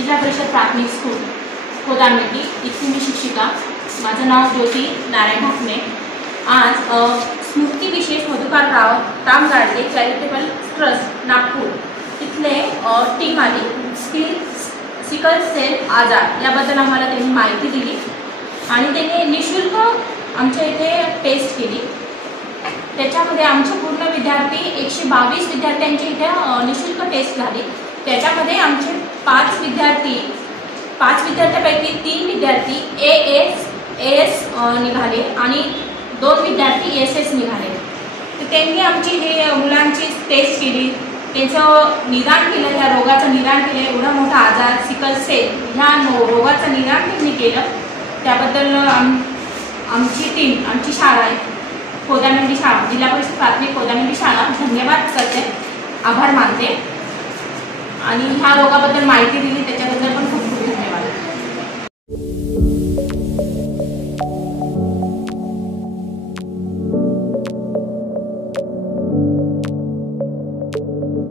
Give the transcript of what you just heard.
जिल्हा परिषद प्राथमिक स्कूल कोदामेटी इथली मी शिक्षिका। माझं नाव ज्योती नारायण ढाकणे। आज स्मृती विशेष मधुकरराव तामगाडगे चॅरिटेबल ट्रस्ट नागपूर इथले टीम आली सिकल सेल आजार याबद्दल आम्हाला त्यांनी माहिती दिली आणि त्यांनी निशुल्क आमच्या इथे टेस्ट केली। त्याच्यामध्ये आमचे पूर्ण विद्यार्थी 122 विद्यार्थ्यांची इथे निशुल्क टेस्ट झाली। त्याच्यामध्ये आमचे 5 विद्यार्थ्यांपैकी 3 विद्यार्थी एएस निघाले आणि 2 विद्यार्थी एसएस निघाले। तर त्यांनी आमची हे मुलांची टेस्ट केली, त्याचं निदान केलं, ह्या रोगाचं निदान केलं। एवढा मोठा आजार सिकल सेल ह्या रोगाचं निदान त्यांनी केलं। त्याबद्दल आमची टीम, आमची शाळा आहे कोदामेटी शाळा, जिल्हा परिषद प्राथमिक कोदामेटी शाळा धन्यवाद करते, आभार मानते आणि ह्या रोगाबद्दल माहिती दिली त्याच्या